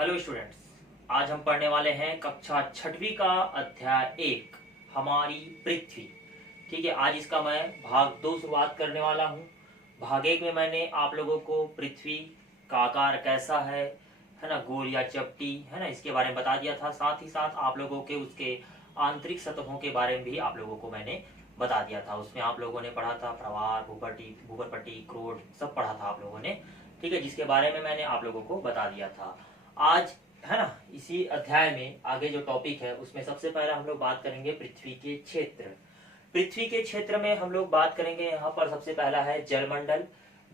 Hello students, आज हम पढ़ने वाले हैं कक्षा छठवीं का अध्याय 1 हमारी पृथ्वी। ठीक है, आज इसका मैं भाग 2 शुरुआत करने वाला हूँ। भाग 1 में मैंने आप लोगों को पृथ्वी का आकार कैसा है ना, गोल या चपटी, है ना, इसके बारे में बता दिया था। साथ ही साथ आप लोगों के उसके आंतरिक सतहों के बारे में भी आप लोगों को मैंने बता दिया था। उसमें आप लोगों ने पढ़ा था प्रवार, भूपटपट्टी, क्रोड, सब पढ़ा था आप लोगों ने। ठीक है, जिसके बारे में मैंने आप लोगों को बता दिया था। आज, है ना, इसी अध्याय में आगे जो टॉपिक है उसमें सबसे पहला हम लोग बात करेंगे पृथ्वी के क्षेत्र। पृथ्वी के क्षेत्र में हम लोग बात करेंगे, यहाँ पर सबसे पहला है जलमंडल,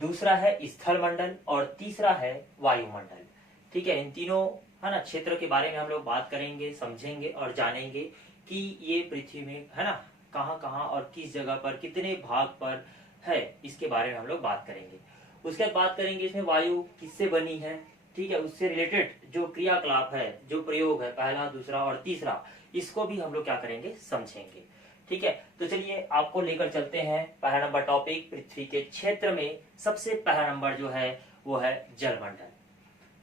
दूसरा है स्थल मंडल और तीसरा है वायुमंडल। ठीक है, इन तीनों, है ना, क्षेत्र के बारे में हम लोग बात करेंगे, समझेंगे और जानेंगे कि ये पृथ्वी में, है ना, कहाँ कहाँ और किस जगह पर कितने भाग पर है, इसके बारे में हम लोग बात करेंगे। उसके बाद बात करेंगे इसमें वायु किससे बनी है। ठीक है, उससे रिलेटेड जो क्रियाकलाप है, जो प्रयोग है, पहला, दूसरा और तीसरा, इसको भी हम लोग क्या करेंगे, समझेंगे। ठीक है, तो चलिए आपको लेकर चलते हैं पहला नंबर टॉपिक पृथ्वी के क्षेत्र में। सबसे पहला नंबर जो है वो है जलमंडल।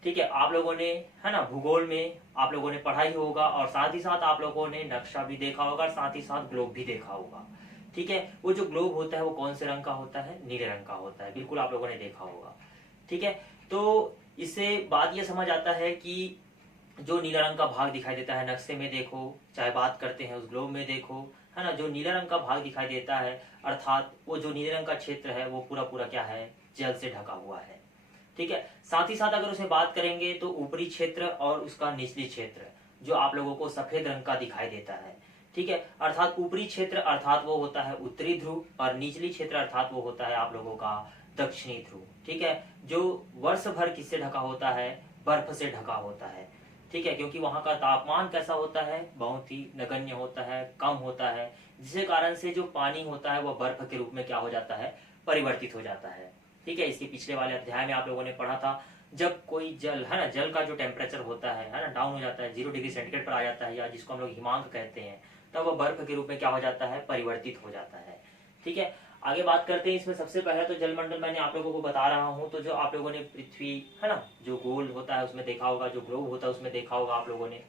ठीक है, आप लोगों ने, है ना, भूगोल में आप लोगों ने पढ़ा ही होगा और साथ ही साथ आप लोगों ने नक्शा भी देखा होगा, साथ ही साथ ग्लोब भी देखा होगा। ठीक है, वो जो ग्लोब होता है वो कौन से रंग का होता है, नीले रंग का होता है, बिल्कुल आप लोगों ने देखा होगा। ठीक है, तो इससे बात ये समझ आता है कि जो नीला रंग का भाग दिखाई देता है, नक्शे में देखो, चाहे बात करते हैं उस ग्लोब में देखो, है ना, जो नीला रंग का भाग दिखाई देता है, अर्थात वो जो नीले रंग का क्षेत्र है वो पूरा पूरा क्या है, जल से ढका हुआ है। ठीक है, साथ ही साथ अगर उसे बात करेंगे तो ऊपरी क्षेत्र और उसका निचली क्षेत्र जो आप लोगों को सफेद रंग का दिखाई देता है। ठीक है, अर्थात ऊपरी क्षेत्र अर्थात वो होता है उत्तरी ध्रुव और निचली क्षेत्र अर्थात वो होता है आप लोगों का दक्षिणी ध्रुव। ठीक है, जो वर्ष भर किससे ढका होता है, बर्फ से ढका होता है। ठीक है, क्योंकि वहां का तापमान कैसा होता है, बहुत ही नगण्य होता है, कम होता है, जिसके कारण से जो पानी होता है वह बर्फ के रूप में क्या हो जाता है, परिवर्तित हो जाता है। ठीक है, इसके पिछले वाले अध्याय में आप लोगों ने पढ़ा था, जब कोई जल, है ना, जल का जो टेम्परेचर होता है ना, डाउन हो जाता है, 0 डिग्री सेंटीग्रेड पर आ जाता है, या जिसको हम लोग हिमांक कहते हैं, तब वह बर्फ के रूप में क्या हो जाता है, परिवर्तित हो जाता है। ठीक है, आगे बात करते हैं इसमें। सबसे पहले तो जलमंडल मैंने आप लोगों को बता रहा हूँ, तो जो आप लोगों ने पृथ्वी, है ना, जो गोल होता है उसमें देखा होगा, जो ग्लोब होता है उसमें देखा होगा आप लोगों ने।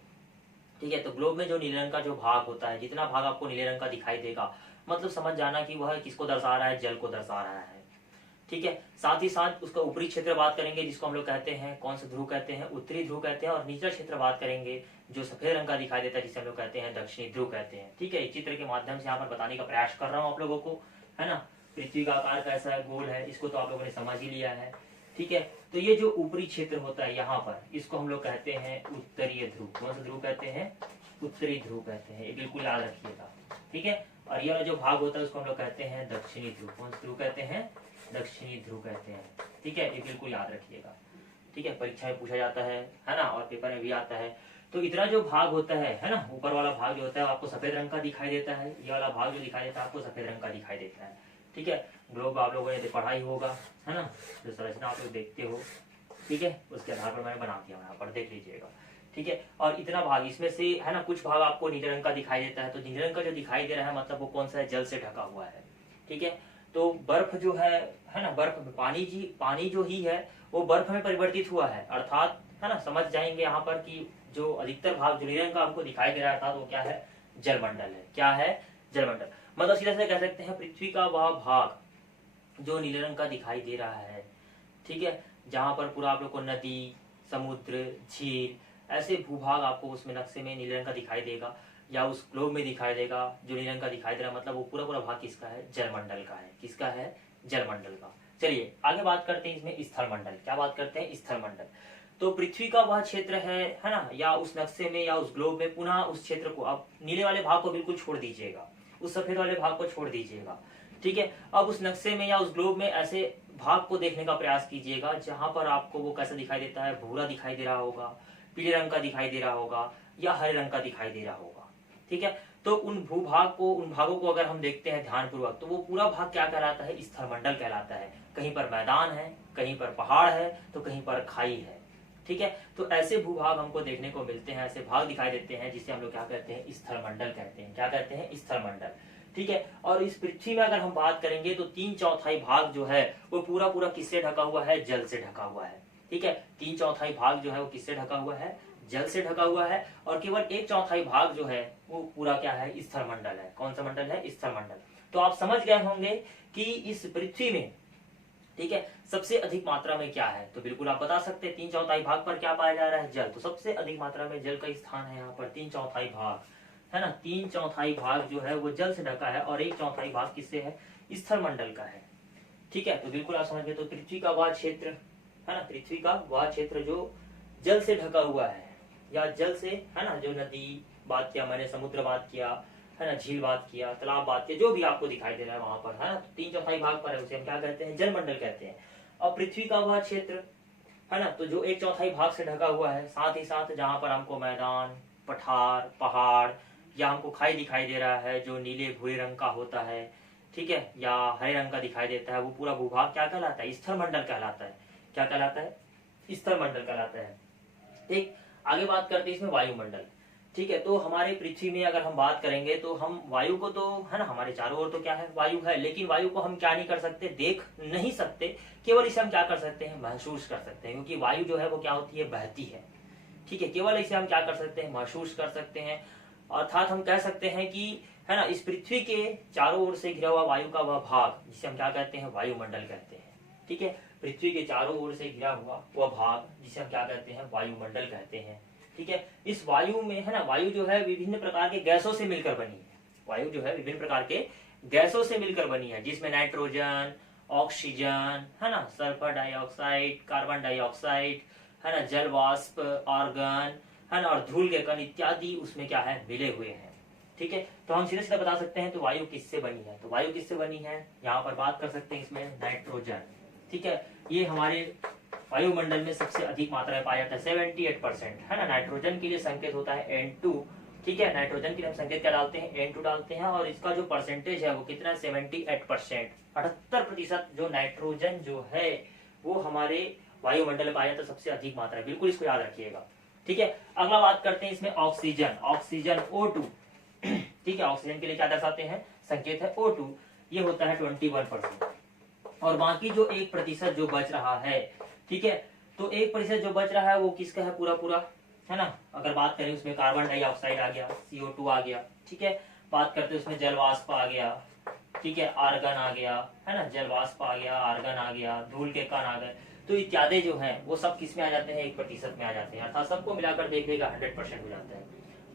ठीक है, तो ग्लोब में जो नीले रंग का जो भाग होता है, जितना भाग आपको नीले रंग का दिखाई देगा, मतलब समझ जाना कि वह किसको दर्शा रहा है, जल को दर्शा रहा है। ठीक है, साथ ही साथ उसका ऊपरी क्षेत्र बात करेंगे जिसको हम लोग कहते हैं, कौन सा ध्रुव कहते हैं, उत्तरी ध्रुव कहते हैं, और निचला क्षेत्र बात करेंगे जो सफेद रंग का दिखाई देता है जिसे हम लोग कहते हैं दक्षिणी ध्रुव कहते हैं। ठीक है, चित्र के माध्यम से यहाँ पर बताने का प्रयास कर रहा हूँ आप लोगों को, है ना। पृथ्वी का आकार कैसा है, गोल है, इसको तो आप लोगों ने समझ ही लिया है। ठीक है, तो ये जो ऊपरी क्षेत्र होता है यहाँ पर, इसको हम लोग कहते हैं उत्तरीय ध्रुव। कौन सा ध्रुव कहते हैं, उत्तरी ध्रुव कहते हैं, ये बिल्कुल याद रखिएगा। ठीक है, और ये वाला जो भाग होता है उसको हम लोग कहते हैं दक्षिणी ध्रुव। कौन सा ध्रुव कहते हैं, दक्षिणी ध्रुव कहते हैं। ठीक है, ये बिल्कुल याद रखिएगा। ठीक है, परीक्षा में पूछा जाता है ना, और पेपर में भी आता है। तो इतना जो भाग होता है ना, ऊपर वाला भाग जो होता है आपको सफेद रंग का दिखाई देता है, ये वाला भाग जो दिखाई देता है आपको सफेद रंग का दिखाई देता है। ठीक है, ग्लोब आप लोगों ने पढ़ा ही होगा, है ना, जो संरचना आप लोग देखते हो। ठीक है, उसके आधार पर मैंने बना दिया, यहाँ पर देख लीजिएगा। ठीक है, और इतना भाग इसमें से, है ना, कुछ भाग आपको नीले रंग का दिखाई देता है, तो नीले रंग का जो दिखाई दे रहा है मतलब वो कौन सा है, जल से ढका हुआ है। ठीक है, तो बर्फ जो है ना, बर्फ, पानी जो ही है वो बर्फ में परिवर्तित हुआ है, अर्थात, है ना, समझ जाएंगे यहाँ पर कि जो अधिकतर भाग जो नीले रंग का हमको दिखाई दे रहा है अर्थात वो क्या है, जलमंडल है। क्या है, जलमंडल। मतलब सीधा से कह सकते हैं पृथ्वी का वह भाग जो नीले रंग का दिखाई दे रहा है। ठीक है, जहां पर पूरा आप लोग को नदी, समुद्र, झील, ऐसे भूभाग आपको उसमें नक्शे में नीले रंग का दिखाई देगा, या उस ग्लोब में दिखाई देगा जो नीले रंग का दिखाई दे रहा है, मतलब वो पूरा पूरा भाग किसका है, जलमंडल का है। किसका है, जलमंडल का। चलिए आगे बात करते हैं इसमें स्थल मंडल। क्या बात करते हैं, स्थल मंडल। तो पृथ्वी का वह क्षेत्र है ना, या उस नक्शे में या उस ग्लोब में, पुनः उस क्षेत्र को, अब नीले वाले भाग को बिल्कुल छोड़ दीजिएगा, उस सफेद वाले भाग को छोड़ दीजिएगा। ठीक है, अब उस नक्शे में या उस ग्लोब में ऐसे भाग को देखने का प्रयास कीजिएगा जहां पर आपको वो कैसा दिखाई देता है, भूरा दिखाई दे रहा होगा, पीले रंग का दिखाई दे रहा होगा, या हरे रंग का दिखाई दे रहा होगा। ठीक है, तो उन भूभाग को, उन भागों को अगर हम देखते हैं ध्यानपूर्वक, तो वो पूरा भाग क्या कहलाता है, स्थलमंडल कहलाता है। कहीं पर मैदान है, कहीं पर पहाड़ है, तो कहीं पर खाई है। ठीक है, तो ऐसे भूभाग हमको देखने को मिलते हैं, ऐसे भाग दिखाई देते हैं जिसे हम लोग क्या कहते हैं, स्थलमंडल कहते हैं। क्या कहते हैं, स्थलमंडल। ठीक है, और इस पृथ्वी में अगर हम बात करेंगे तो 3/4 भाग जो है वो पूरा पूरा किससे ढका हुआ है, जल से ढका हुआ है। ठीक है, 3/4 भाग जो है वो किससे ढका हुआ है, जल से ढका हुआ है, और केवल 1/4 भाग जो है वो पूरा क्या है, स्थलमंडल है। कौन सा मंडल है, स्थलमंडल। तो आप समझ गए होंगे कि इस पृथ्वी में, ठीक है, सबसे अधिक मात्रा में क्या है। तो बिल्कुल आप बता सकते हैं 3/4 भाग पर क्या पाया जा रहा है, जल। तो सबसे अधिक मात्रा में जल का स्थान है यहाँ पर 3/4 भाग, है ना। 3/4 भाग जो है वो जल से ढका है और 1/4 भाग किससे है, स्थलमंडल का है। ठीक है, तो बिल्कुल आप समझ गए। तो पृथ्वी का वह क्षेत्र, है ना, पृथ्वी का वह क्षेत्र जो जल से ढका हुआ है, या जल से, है ना, जो नदी बात किया मैंने, समुद्र बात किया, है ना, झील बात किया, तालाब बात किया, जो भी आपको दिखाई दे रहा है वहां पर, है ना, 3/4 भाग पर है, उसे हम क्या कहते हैं, जलमंडल कहते हैं। और पृथ्वी का वह क्षेत्र, है ना, तो जो 1/4 भाग से ढका हुआ है, साथ ही साथ जहां पर हमको मैदान, पठार, पहाड़ या हमको खाई दिखाई दे रहा है जो नीले भूरे रंग का होता है, ठीक है, या हरे रंग का दिखाई देता है, वो पूरा भूभाग क्या कहलाता है, स्थलमंडल कहलाता है। क्या कहलाता है, स्थलमंडल कहलाता है। ठीक, आगे बात करते हैं इसमें वायुमंडल। ठीक है, तो हमारे पृथ्वी में अगर हम बात करेंगे तो हम वायु को, तो है ना, हमारे चारों ओर तो क्या है, वायु है, लेकिन वायु को हम क्या नहीं कर सकते, देख नहीं सकते, केवल इसे हम क्या कर सकते हैं, महसूस कर सकते हैं, क्योंकि वायु जो है वो क्या होती है, बहती है। ठीक है, केवल इसे हम क्या कर सकते हैं, महसूस कर सकते हैं। अर्थात हम कह सकते हैं कि, है ना, इस पृथ्वी के चारों ओर से घिरा हुआ वायु का वह भाग, जिसे हम क्या कहते हैं, वायुमंडल कहते हैं। ठीक है, पृथ्वी के चारों ओर से घिरा हुआ वह भाग, जिसे हम क्या कहते हैं, वायुमंडल कहते हैं। ठीक है, इस वायु में, है ना, वायु जो है विभिन्न प्रकार के गैसों से मिलकर बनी है। वायु जो है विभिन्न प्रकार के गैसों से मिलकर बनी है, जिसमें नाइट्रोजन, ऑक्सीजन, है ना, सल्फर डाइऑक्साइड, कार्बन डाइऑक्साइड, है ना, जल वाष्प, आर्गन, है ना, और धूल के कण इत्यादि उसमें क्या है, मिले हुए हैं। ठीक है, तो हम सीधे सीधा बता सकते हैं तो वायु किससे बनी है। तो वायु किससे बनी है, यहाँ पर बात कर सकते हैं इसमें नाइट्रोजन। ठीक है, ये हमारे वायुमंडल में सबसे अधिक मात्रा में पाया जाता है, 78%, है ना। नाइट्रोजन के लिए संकेत होता है N2। ठीक है, नाइट्रोजन के लिए हम संकेत क्या डालते हैं, N2 डालते हैं, और इसका जो परसेंटेज है वो कितना, 78%, 78% जो नाइट्रोजन जो है वो हमारे वायुमंडल में पाया जाता है, सबसे अधिक मात्रा है। बिल्कुल इसको याद रखिएगा। ठीक है, अगला बात करते हैं इसमें ऑक्सीजन। Oxygen O2। ठीक है, ऑक्सीजन के लिए क्या दर्शाते हैं, संकेत है O2, ये होता है 21%। और बाकी जो 1% जो बच रहा है, ठीक है, तो 1% जो बच रहा है वो किसका है, पूरा पूरा, है ना। अगर बात करें उसमें कार्बन डाइऑक्साइड आ गया, CO2 आ गया। ठीक है, बात करते हैं उसमें जल वाष्प आ गया, ठीक है, आर्गन आ गया, है ना, जल वाष्प आ गया, आर्गन आ गया, धूल के कण आ गए। तो इत्यादि जो है वो सब किस में आ जाते हैं, 1% में आ जाते हैं, अर्थात सबको मिलाकर देखिएगा 100% हो जाता है।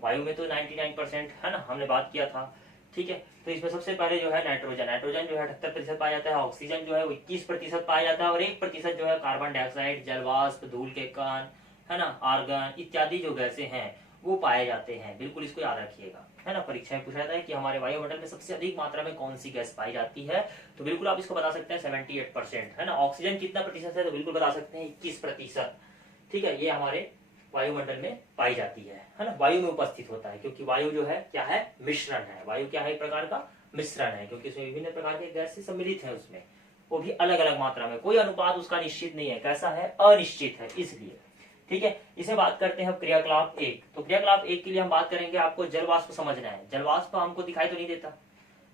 वायु में तो 99%, है ना, हमने बात किया था। ठीक है, तो इसमें सबसे पहले जो है नाइट्रोजन, नाइट्रोजन जो है 78% पाया जाता है, ऑक्सीजन जो है वो 21% पाया जाता है, और 1% जो है कार्बन डाइऑक्साइड, जलवाष्प, धूल के कण, है ना, आर्गन इत्यादि जो गैसें हैं वो पाए जाते हैं। बिल्कुल इसको याद रखिएगा, है ना। परीक्षा में पूछा जाता है कि हमारे वायुमंडल में सबसे अधिक मात्रा में कौन सी गैस पाई जाती है, तो बिल्कुल आप इसको बता सकते हैं 78%, है ना। ऑक्सीजन कितना प्रतिशत है, तो बिल्कुल बता सकते हैं 21%। ठीक है, ये हमारे वायुमंडल में पाई जाती है ना, वायु में उपस्थित होता है, क्योंकि वायु जो है क्या है, मिश्रण है। वायु क्या है, एक प्रकार का मिश्रण है, क्योंकि उसमें विभिन्न प्रकार के गैस से सम्मिलित है, उसमें वो भी अलग अलग मात्रा में, कोई अनुपात उसका निश्चित नहीं है, कैसा है, अनिश्चित है, इसलिए। ठीक है, इसे बात करते हैं क्रियाकलाप 1। तो क्रियाकलाप 1 के लिए हम बात करेंगे, आपको जलवाष्प समझना है। जलवाष्प हमको दिखाई तो नहीं देता,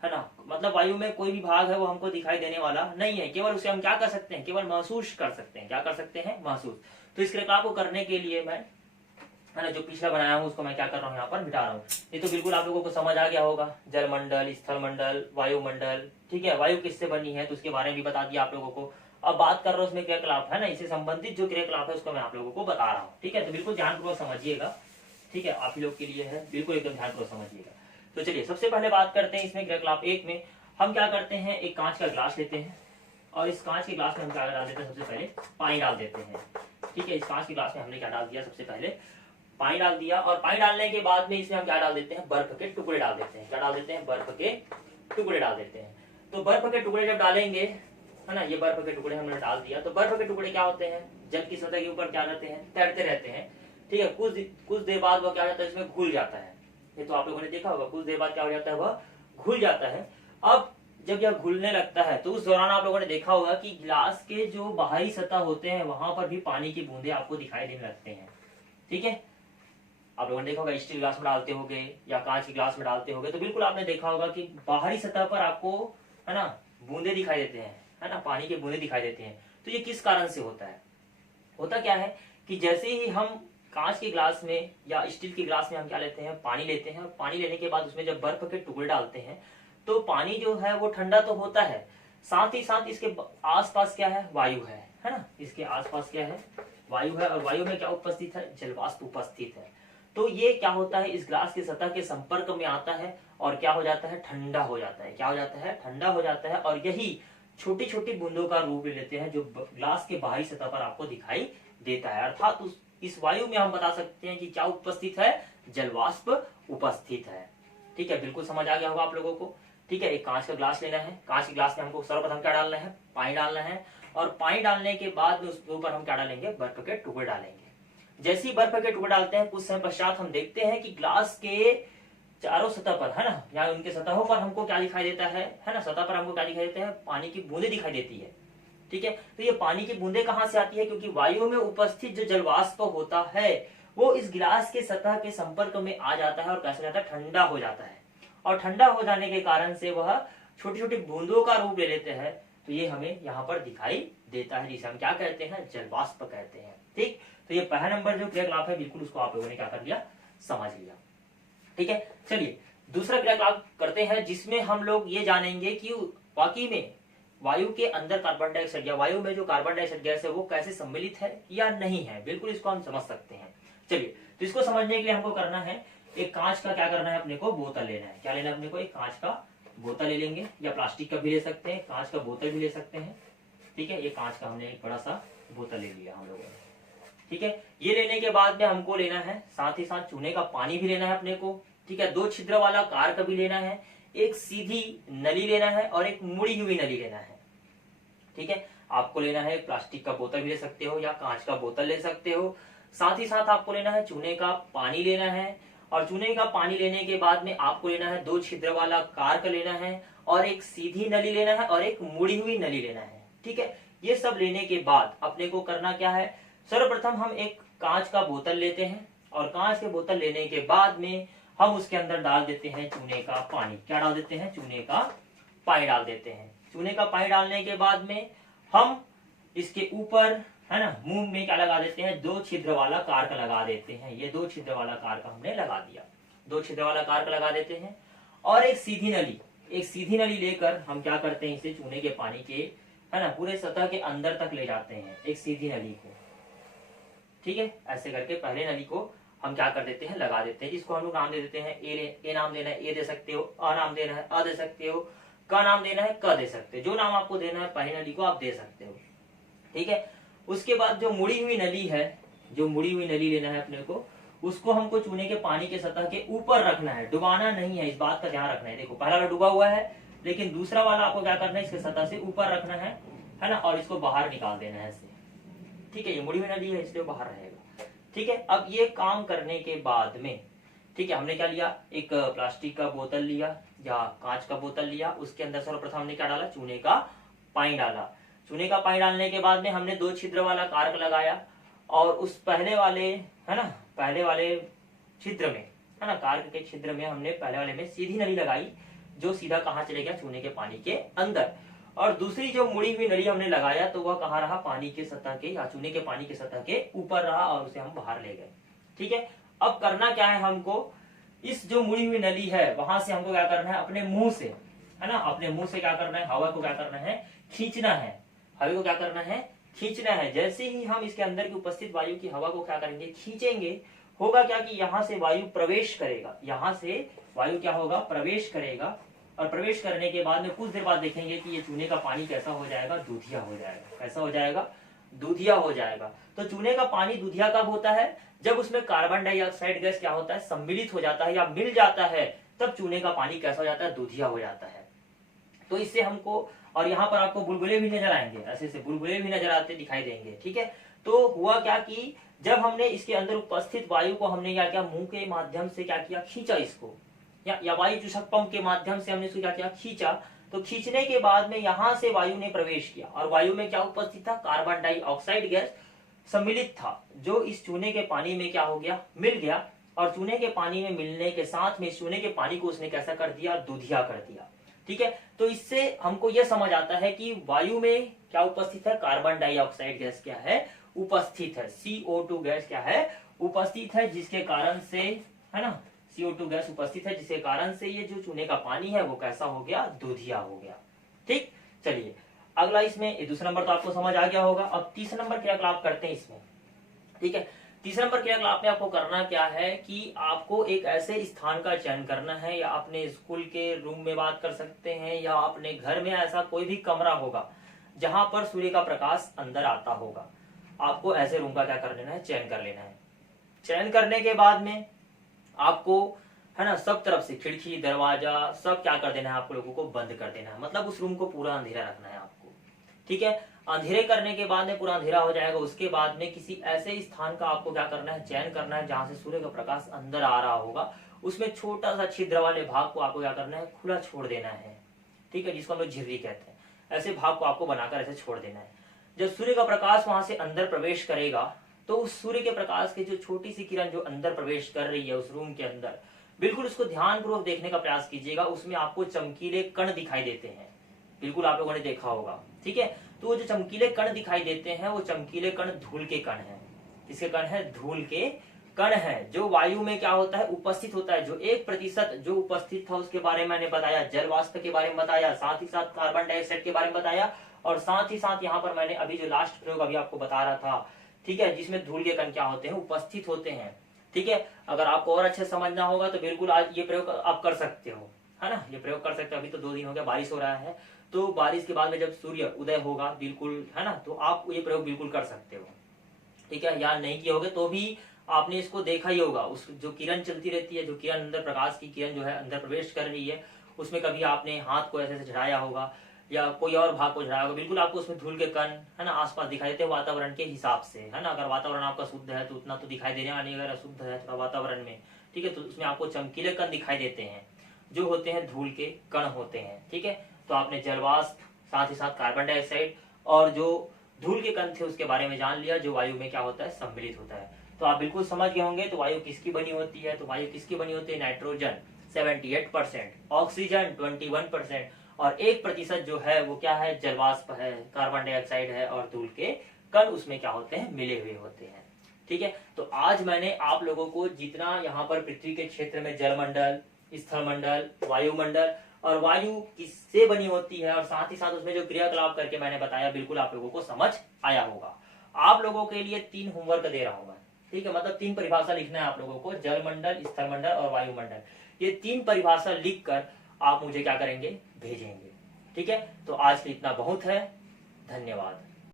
है ना, मतलब वायु में कोई भी भाग है वो हमको दिखाई देने वाला नहीं है, केवल उसे हम क्या कर सकते हैं, केवल महसूस कर सकते हैं। क्या कर सकते हैं, महसूस। तो इस क्रियाकलाप को करने के लिए मैं, है ना, जो पिछला बनाया हूँ उसको मैं क्या कर रहा हूँ, यहाँ पर मिटा रहा हूँ। ये तो बिल्कुल आप लोगों को समझ आ गया होगा, जलमंडल, स्थलमंडल, वायुमंडल। ठीक है, वायु किससे बनी है तो उसके बारे में भी बता दिया आप लोगों को। अब बात कर रहा हूँ उसमें क्रियाकलाप, है ना, इससे संबंधित जो क्रियाकलाप है उसको मैं आप लोगों को बता रहा हूँ। ठीक है, तो बिल्कुल ध्यानपूर्वक समझिएगा। ठीक है, आप ही लोग के लिए है, बिल्कुल एकदम ध्यानपूर्वक समझिएगा। तो चलिए सबसे पहले बात करते हैं इसमें क्रियाकलाप 1 में हम क्या करते हैं, एक कांच का ग्लास लेते हैं, और इस कांच के ग्लास में हम क्या डाल देते हैं, सबसे पहले पानी डाल देते हैं। ठीक है, इस कांच के ग्लास में हमने क्या डाल दिया, सबसे पहले पानी डाल दिया, और पानी डालने के बाद में इसमें हम क्या डाल देते हैं, बर्फ के टुकड़े डाल देते हैं। क्या डाल देते हैं, बर्फ के टुकड़े डाल देते हैं। तो बर्फ के टुकड़े जब डालेंगे, है ना, ये बर्फ के टुकड़े हमने डाल दिया, तो बर्फ के टुकड़े क्या होते हैं, जल की सतह के ऊपर क्या रहते हैं, तैरते रहते हैं। ठीक है, कुछ देर बाद वो क्या जाता है, इसमें घुल जाता है। ये तो आप लोगों ने देखा होगा, कुछ देर बाद क्या हो जाता है, वह घुल जाता है। अब जब यह घुलने लगता है तो उस दौरान आप लोगों ने देखा होगा कि गिलास के जो बाहरी सतह होते हैं वहां पर भी पानी की बूंदे आपको दिखाई देने लगते हैं। ठीक है, आप लोगों ने देखा होगा, स्टील ग्लास में डालते होंगे या कांच के ग्लास में डालते होंगे, तो बिल्कुल आपने देखा होगा कि बाहरी सतह पर आपको, है ना, बूंदे दिखाई देते हैं, है ना, पानी के बूंदे दिखाई देते हैं। तो ये किस कारण से होता है, होता क्या है कि जैसे ही हम कांच के ग्लास में या स्टील के ग्लास में हम क्या लेते हैं, पानी लेते हैं। पानी लेने के बाद उसमें जब बर्फ के टुकड़े डालते हैं तो पानी जो है वो ठंडा तो होता है, साथ ही साथ इसके आसपास क्या है, वायु है ना। इसके आसपास क्या है, वायु है। और वायु में क्या उपस्थित है, जलवाष्प उपस्थित है। तो ये क्या होता है, इस ग्लास की सतह के संपर्क में आता है और क्या हो जाता है, ठंडा हो जाता है। क्या हो जाता है, ठंडा हो जाता है। और यही छोटी छोटी बूंदों का रूप ले लेते हैं जो ग्लास के बाहरी सतह पर आपको दिखाई देता है। अर्थात इस वायु में हम बता सकते हैं कि क्या उपस्थित है, जलवाष्प उपस्थित है। ठीक है, बिल्कुल समझ आ गया होगा आप लोगों को। ठीक है, एक कांच का ग्लास लेना है। कांच के ग्लास में हमको सर्वप्रथम क्या डालना है, पानी डालना है। और पानी डालने के बाद में उसके ऊपर हम क्या डालेंगे, बर्फ के टुकड़े डालेंगे। जैसे ही बर्फ के टुकड़े डालते हैं कुछ समय पश्चात हम देखते हैं कि ग्लास के चारों सतह पर, है ना, या उनके सतहों पर हमको क्या दिखाई देता है ना, सतह पर हमको क्या दिखाई देता है, पानी की बूंदे दिखाई देती है। ठीक है, तो ये पानी की बूंदे कहां से आती है, क्योंकि वायु में उपस्थित जो जलवाष्प होता है वो इस गिलास के सतह के संपर्क में आ जाता है और कैसे जाता है, ठंडा हो जाता है। और ठंडा हो जाने के कारण से वह छोटी छोटी बूंदों का रूप ले लेते हैं। तो ये हमें यहाँ पर दिखाई देता है, जिसे हम क्या कहते हैं, जलवाष्प कहते हैं। ठीक, तो ये पहला नंबर जो क्रियाकलाप है बिल्कुल उसको आप लोगों ने क्या कर लिया, समझ लिया। ठीक है, चलिए दूसरा क्रियाकलाप करते हैं जिसमें हम लोग ये जानेंगे कि वाकई में वायु के अंदर कार्बन डाइऑक्साइड या वायु में जो कार्बन डाइऑक्साइड गैस है वो कैसे सम्मिलित है या नहीं है। बिल्कुल इसको हम समझ सकते हैं। चलिए, तो इसको समझने के लिए हमको करना है, एक कांच का क्या करना है, अपने को बोतल लेना है। क्या लेना है अपने को, एक कांच का बोतल ले लेंगे, या प्लास्टिक का भी ले सकते हैं, कांच का बोतल भी ले सकते हैं। ठीक है, ये कांच का हमने एक बड़ा सा बोतल ले लिया हम लोगों ने। ठीक है, ये लेने के बाद में हमको लेना है साथ ही साथ चूने का पानी भी लेना है अपने को। ठीक है, 2 छिद्र वाला कार भी लेना है, एक सीधी नली लेना है और एक मुड़ी हुई नली लेना है। ठीक है, आपको लेना है, प्लास्टिक का बोतल भी ले सकते हो या कांच का बोतल ले सकते हो। साथ ही साथ आपको लेना है चूने का पानी लेना है। और चूने का पानी लेने के बाद में आपको लेना है 2 छिद्र वाला कार्क लेना है और एक सीधी नली लेना है और एक मुड़ी हुई नली लेना है। ठीक है, ये सब लेने के बाद अपने को करना क्या है, सर्वप्रथम हम एक कांच का बोतल लेते हैं और कांच के बोतल लेने के बाद में हम उसके अंदर डाल देते हैं चूने का पानी। क्या डाल देते हैं, चूने का पानी डाल देते हैं। चूने का पानी डालने के बाद में हम इसके ऊपर, है ना, मुंह में क्या लगा देते हैं, 2 छिद्र वाला कार्क लगा देते हैं। ये 2 छिद्र वाला कार्क हमने लगा दिया, 2 छिद्र वाला कार्क लगा देते हैं। और एक सीधी नली लेकर हम क्या करते हैं, इसे चूने के पानी के, है ना, पूरे सतह के अंदर तक ले जाते हैं, एक सीधी नली को। ठीक है, ऐसे करके पहले नली को हम क्या कर देते हैं, लगा देते हैं, जिसको हम लोग नाम दे देते हैं ए नाम देना है, ए दे सकते हो, अ नाम देना है, अ दे सकते हो, का नाम देना है, क दे सकते हो। जो नाम आपको देना है पहली नली को आप दे सकते हो। ठीक है, उसके बाद जो मुड़ी हुई नली है, जो मुड़ी हुई नली लेना है अपने को, उसको हमको चूने के पानी के सतह के ऊपर रखना है, डुबाना नहीं है, इस बात का ध्यान रखना है। देखो पहला वाला डूबा हुआ है, लेकिन दूसरा वाला आपको क्या करना है, इसके सतह से ऊपर रखना है ना, और इसको बाहर निकाल देना है ऐसे। ठीक है, ये मुड़ी हुई नली है इसलिए बाहर रहेगा। ठीक है, अब ये काम करने के बाद में, ठीक है, हमने क्या लिया, एक प्लास्टिक का बोतल लिया या कांच का बोतल लिया, उसके अंदर सर्वप्रथम हमने क्या डाला, चूने का पानी डाला। चूने का पानी डालने के बाद में हमने 2 छिद्र वाला कार्क लगाया और उस पहले वाले, है ना, पहले वाले छिद्र में, है ना, कार्क के छिद्र में हमने पहले वाले में सीधी नली लगाई, जो सीधा कहाँ चले गया, चूने के पानी के अंदर। और दूसरी जो मुड़ी हुई नली हमने लगाया तो वह कहाँ रहा, पानी के सतह के या चूने के पानी के सतह के ऊपर रहा और उसे हम बाहर ले गए। ठीक है, अब करना क्या है हमको, इस जो मुड़ी हुई नली है वहां से हमको क्या करना है, अपने मुंह से, है ना, अपने मुंह से क्या करना है, हवा को क्या करना है, खींचना है। हवा को क्या करना है, खींचना है। जैसे ही हम इसके अंदर की उपस्थित वायु की हवा को क्या करेंगे, खींचेंगे, होगा क्या कि यहाँ से वायु प्रवेश करेगा, यहाँ से वायु क्या होगा, प्रवेश करेगा। और प्रवेश करने के बाद में कुछ देर बाद देखेंगे कि ये चूने का पानी कैसा हो जाएगा, दूधिया हो जाएगा। कैसा हो जाएगा, दूधिया हो जाएगा। तो चूने का पानी दूधिया कब होता है, जब उसमें कार्बन डाइऑक्साइड गैस क्या होता है, सम्मिलित हो जाता है या मिल जाता है, तब चूने का पानी कैसा हो जाता है, दूधिया हो जाता है। तो इससे हमको, और यहाँ पर आपको बुलबुले भी नजर आएंगे, ऐसे से बुलबुले भी नजर आते दिखाई देंगे। ठीक है, तो हुआ क्या कि जब हमने इसके अंदर उपस्थित वायु को हमने क्या किया, मुंह के माध्यम से क्या किया, खींचा इसको, या वायु चूषक पंप के माध्यम से हमने इसको क्या किया, खींचा। तो खींचने के बाद में यहाँ से वायु ने प्रवेश किया और वायु में क्या उपस्थित था, कार्बन डाइऑक्साइड गैस सम्मिलित था, जो इस चूने के पानी में क्या हो गया, मिल गया। और चूने के पानी में मिलने के साथ में चूने के पानी को उसने कैसा कर दिया, दूधिया कर दिया। ठीक है, तो इससे हमको यह समझ आता है कि वायु में क्या उपस्थित है, कार्बन डाइऑक्साइड गैस क्या है, उपस्थित है। CO2 गैस क्या है, उपस्थित है, जिसके कारण से, है ना, CO2 गैस उपस्थित है, जिसके कारण से ये जो चूने का पानी है वो कैसा हो गया, दूधिया हो गया। ठीक, चलिए अगला, इसमें ये दूसरा नंबर तो आपको समझ आ गया होगा। अब तीसरा नंबर क्रियाकलाप करते हैं इसमें। ठीक है, तीसरा नंबर क्रियाकलाप में आपको करना क्या है कि आपको एक ऐसे स्थान का चयन करना है, या अपने स्कूल के रूम में बात कर सकते हैं, या अपने घर में ऐसा कोई भी कमरा होगा जहां पर सूर्य का प्रकाश अंदर आता होगा। आपको ऐसे रूम का क्या कर लेना है, चयन कर लेना है। चयन करने के बाद में आपको, है ना, सब तरफ से खिड़की दरवाजा सब क्या कर देना है, आप लोगों को बंद कर देना है। मतलब उस रूम को पूरा अंधेरा रखना है आपको। ठीक है, अंधेरे करने के बाद में पूरा अंधेरा हो जाएगा। उसके बाद में किसी ऐसे स्थान का आपको क्या करना है, चयन करना है जहां से सूर्य का प्रकाश अंदर आ रहा होगा। उसमें छोटा सा छिद्र वाले भाग को आपको क्या करना है, खुला छोड़ देना है। ठीक है, जिसको हम लोग झिर्री कहते हैं। ऐसे भाग को आपको बनाकर ऐसे छोड़ देना है। जब सूर्य का प्रकाश वहां से अंदर प्रवेश करेगा तो उस सूर्य के प्रकाश की जो छोटी सी किरण जो अंदर प्रवेश कर रही है उस रूम के अंदर, बिल्कुल उसको ध्यानपूर्वक देखने का प्रयास कीजिएगा। उसमें आपको चमकीले कण दिखाई देते हैं, बिल्कुल आप लोगों ने देखा होगा। ठीक है, तो वो जो चमकीले कण दिखाई देते हैं वो चमकीले कण धूल के कण हैं। किसके कण है, धूल के कण है, जो वायु में क्या होता है, उपस्थित होता है। जो 1% जो उपस्थित था उसके बारे में मैंने बताया, जल वाष्प के बारे में बताया, साथ ही साथ कार्बन डाइऑक्साइड के बारे में बताया, और साथ ही साथ यहाँ पर मैंने अभी जो लास्ट प्रयोग अभी आपको बता रहा था, ठीक है, जिसमें धूल के कण क्या होते हैं, उपस्थित होते हैं। ठीक है, अगर आपको और अच्छे से समझना होगा तो बिल्कुल आज ये प्रयोग आप कर सकते हो, है ना, ये प्रयोग कर सकते हो। अभी तो 2 दिन हो गया, बारिश हो रहा है, तो बारिश के बाद में जब सूर्य उदय होगा बिल्कुल, है ना, तो आप ये प्रयोग बिल्कुल कर सकते हो। ठीक है, या नहीं किए होगे तो भी आपने इसको देखा ही होगा। उस जो किरण चलती रहती है, जो किरण अंदर, प्रकाश की किरण जो है अंदर प्रवेश कर रही है, उसमें कभी आपने हाथ को ऐसे चढ़ाया होगा या कोई और भाग को चढ़ाया होगा, बिल्कुल आपको उसमें धूल के कण, है ना, आसपास दिखाई देते हैं वातावरण के हिसाब से, है ना। अगर वातावरण आपका शुद्ध है तो उतना तो दिखाई देने वाली, अगर अशुद्ध है थोड़ा वातावरण में, ठीक है, तो उसमें आपको चमकीले कण दिखाई देते हैं, जो होते हैं धूल के कण होते हैं। ठीक है, तो आपने जलवाष्प, साथ ही साथ कार्बन डाइऑक्साइड और जो धूल के कण थे उसके बारे में जान लिया, जो वायु में क्या होता है, सम्मिलित होता है। तो आप बिल्कुल समझ गए होंगे। तो वायु किसकी बनी होती है, तो वायु किसकी बनी होती है, नाइट्रोजन 78%, ऑक्सीजन 21%, और 1% जो है वो क्या है, जलवाष्प है, कार्बन डाइऑक्साइड है, और धूल के कण उसमें क्या होते हैं, मिले हुए होते हैं। ठीक है, तो आज मैंने आप लोगों को जितना यहाँ पर पृथ्वी के क्षेत्र में जलमंडल, स्थलमंडल, वायुमंडल और वायु किससे बनी होती है, और साथ ही साथ उसमें जो क्रियाकलाप करके मैंने बताया, बिल्कुल आप लोगों को समझ आया होगा। आप लोगों के लिए 3 होमवर्क दे रहा हूं मैं। ठीक है, मतलब 3 परिभाषा लिखना है आप लोगों को, जलमंडल, स्थलमंडल और वायुमंडल। ये 3 परिभाषा लिखकर आप मुझे क्या करेंगे, भेजेंगे। ठीक है, तो आज के इतना बहुत है, धन्यवाद।